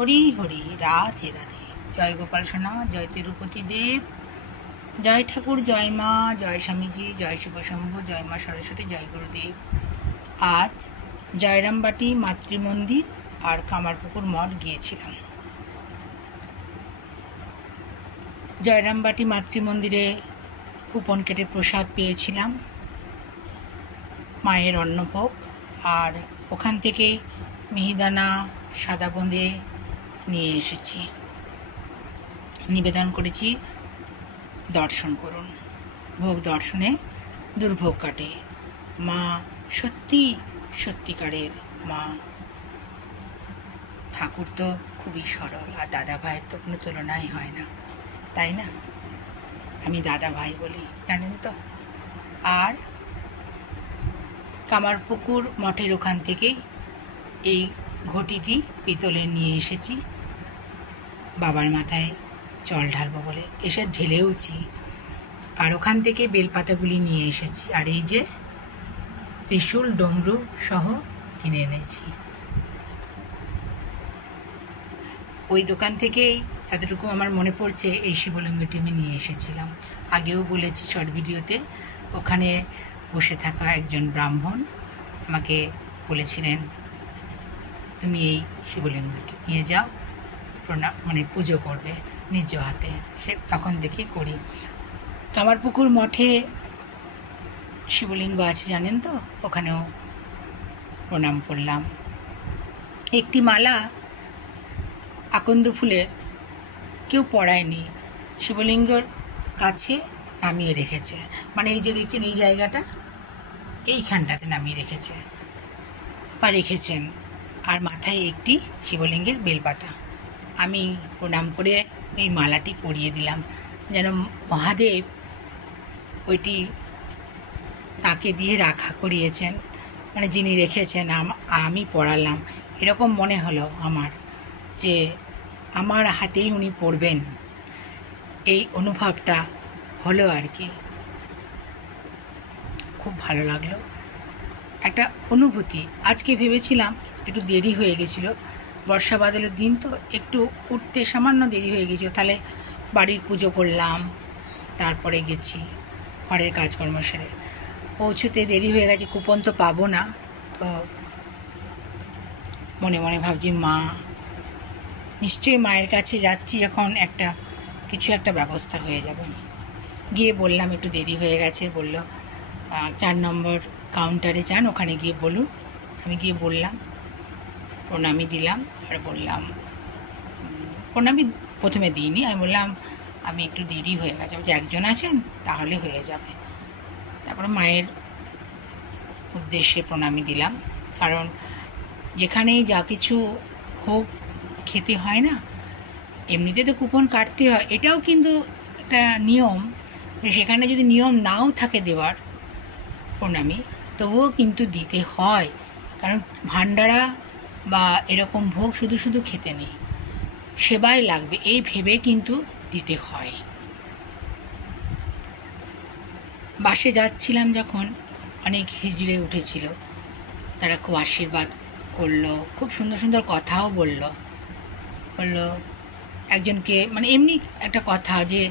হরি হরি, রাধে রাধে। জয় গোপাল সোনা, জয় তিরুপতি দেব, জয় ঠাকুর, জয় মা, জয় স্বামীজি, জয় শিবশম্ভু, জয় মা সরস্বতী, জয় গুরুদেব। আজ জয়রামবাটি মাতৃমন্দির আর কামারপুকুর মঠ গিয়েছিলাম। জয়রামবাটি মাতৃমন্দিরে কুপন কেটে প্রসাদ পেয়েছিলাম, মায়ের অন্নভোগ, আর ওখান থেকে মিহিদানা সাদা বোঁদে নিয়ে এসেছি, নিবেদন করেছি, দর্শন করুন। ভোগ দর্শনে দুর্ভোগ কাটে। মা সত্যি সত্যিকারের মা। ঠাকুর তো খুবই সরল, আর দাদা ভাইয়ের তো কোনো তুলনাই হয় না, তাই না? আমি দাদা ভাই বলি, জানেন তো। আর কামারপুকুর মঠের ওখান থেকেই এই ঘটিটি পিতলের নিয়ে এসেছি, বাবার মাথায় জল ঢালবো বলে এসে ঢেলেওছি। আর ওখান থেকে বেলপাতাগুলি নিয়ে এসেছি, আর এই যে ত্রিশূল ডমরু সহ কিনে এনেছি। ওই দোকান থেকেই এতটুকু আমার মনে পড়ছে, এই শিবলিঙ্গটি আমি নিয়ে এসেছিলাম। আগেও বলেছি শর্ট ভিডিওতে। ওখানে বসে থাকা একজন ব্রাহ্মণ আমাকে বলেছিলেন, তুমি এই শিবলিঙ্গটি নিয়ে যাও, প্রণাম পুজো করবে নিজ হাতে। সে তখন দেখি করি। কামারপুকুর মঠে শিবলিঙ্গ আছে জানেন তো, ওখানেও প্রণাম করলাম। একটি মালা আকন্দ ফুলের কেউ পড়ায়নি, শিবলিঙ্গর কাছে নামিয়ে রেখেছে। এই যে দেখছেন এই জায়গাটা, এইখানটাতে নামিয়ে রেখেছে বা রেখেছেন। আর মাথায় একটি শিবলিঙ্গের বেলপাতা। আমি প্রণাম করে এই মালাটি পরিয়ে দিলাম, যেন মহাদেব ওইটি তাকে দিয়ে রাখা করিয়েছেন, যিনি রেখেছেন আমি পড়ালাম। এরকম মনে হলো আমার, যে আমার হাতেই উনি পড়বেন, এই অনুভবটা হলো আর কি। খুব ভালো লাগলো, একটা অনুভূতি। আজকে ভেবেছিলাম একটু দেরি হয়ে গেছিল, বর্ষা বাদলের দিন তো, একটু উঠতে সামান্য দেরি হয়ে গেছিল। তাহলে বাড়ির পুজো করলাম, তারপরে গেছি ঘরের কাজকর্ম সেরে। পৌঁছতে দেরি হয়ে গেছে, কুপন তো পাবো না। তো মনে মনে ভাবছি, মা নিশ্চয়ই, মায়ের কাছে যাচ্ছি যখন, কিছু একটা ব্যবস্থা হয়ে যাবে। গিয়ে বললাম একটু দেরি হয়ে গেছে। বলল 4 নম্বর কাউন্টারে যান, ওখানে গিয়ে বলুন। আমি গিয়ে বললাম, প্রণামী দিলাম, আর বললাম, প্রণামী প্রথমে দিইনি, আমি বললাম আমি একটু দেরি হয়ে গেছে। বলছি একজন আছেন, তাহলে হয়ে যাবে। তারপর মায়ের উদ্দেশ্যে প্রণামী দিলাম, কারণ যেখানেই যা কিছু হোক খেতে হয় না, এমনিতে তো কুপন কাটতে হয়, এটাও কিন্তু একটা নিয়ম। সেখানে যদি নিয়ম নাও থাকে দেওয়ার প্রণামী, তবুও কিন্তু দিতে হয়, কারণ ভান্ডারা বা এরকম ভোগ শুধু শুধু খেতে নেই, সেবায় লাগবে এই ভেবে কিন্তু দিতে হয়। বাসে যাচ্ছিলাম যখন, অনেক হিজড়ে উঠেছিল, তারা খুব আশীর্বাদ করলো, খুব সুন্দর সুন্দর কথাও বললো। একজনকে এমনি একটা কথা, যে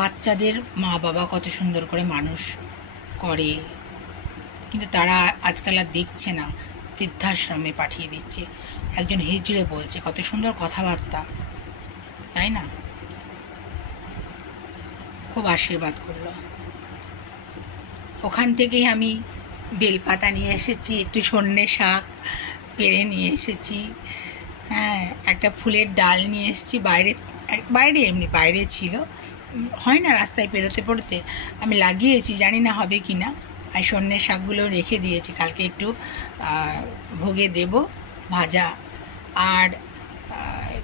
বাচ্চাদের মা বাবা কত সুন্দর করে মানুষ করে, কিন্তু তারা আজকাল আর দেখছে না, বৃদ্ধাশ্রমে পাঠিয়ে দিচ্ছে। একজন হিজড়ে বলছে, কত সুন্দর কথাবার্তা, তাই না? খুব আশীর্বাদ করলো। ওখান থেকেই আমি বেলপাতা নিয়ে এসেছি, একটু সন্ধ্যে শাক পেড়ে নিয়ে এসেছি, হ্যাঁ, একটা ফুলের ডাল নিয়ে এসেছি। বাইরে ছিল, হয় না রাস্তায় পেরোতে পড়তে, আমি লাগিয়েছি, জানি না হবে কি না। আর সন্ধ্যে শাকগুলো রেখে দিয়েছি, কালকে একটু ভোগে দেব ভাজা। আর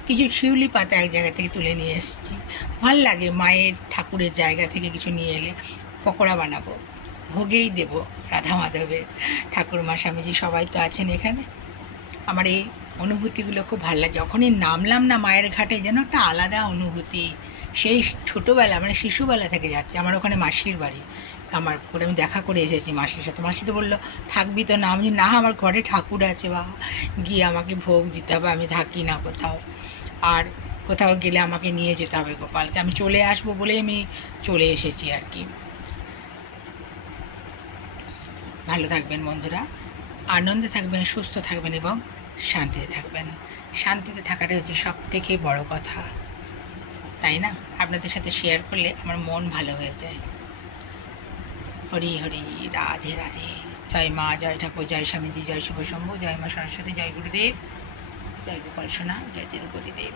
কিছু শিউলি পাতা এক জায়গা থেকে তুলে নিয়ে এসেছি। ভাল লাগে মায়ের ঠাকুরের জায়গা থেকে কিছু নিয়ে এলে। পকোড়া বানাবো, ভোগেই দেব রাধা মাধবের, ঠাকুরমা স্বামীজি সবাই তো আছেন এখানে। আমার এই অনুভূতিগুলো খুব ভালো লাগে। যখনই নামলাম না মায়ের ঘাটে, যেন একটা আলাদা অনুভূতি। সেই ছোটোবেলা, শিশুবেলা থেকে যাচ্ছে। আমার ওখানে মাসির বাড়ি কামারপুকুরে আমি দেখা করে এসেছি মাসির সাথে। মাসি তো বললো থাকবি তো না, আমি না আমার ঘরে ঠাকুর আছে বা গিয়ে আমাকে ভোগ দিতে হবে, আমি থাকি না কোথাও, আর কোথাও গেলে আমাকে নিয়ে যেতে হবে গোপালকে, আমি চলে আসবো বলে আমি চলে এসেছি আর কি। ভালো থাকবেন বন্ধুরা, আনন্দে থাকবেন, সুস্থ থাকবেন এবং শান্তিতে থাকবেন। শান্তিতে থাকাটাই হচ্ছে সব থেকে বড় কথা, তাই না? আপনাদের সাথে শেয়ার করলে আমার মন ভালো হয়ে যায়। হরি হরি, রাধে রাধে, জয় মা, জয় ঠাকুর, জয় স্বামীজি, জয় শিব শম্ভু, জয় মা সরস্বতী, জয় গুরুদেব, জয় গোপাল সোনা, জয় তিরুপতি দেব।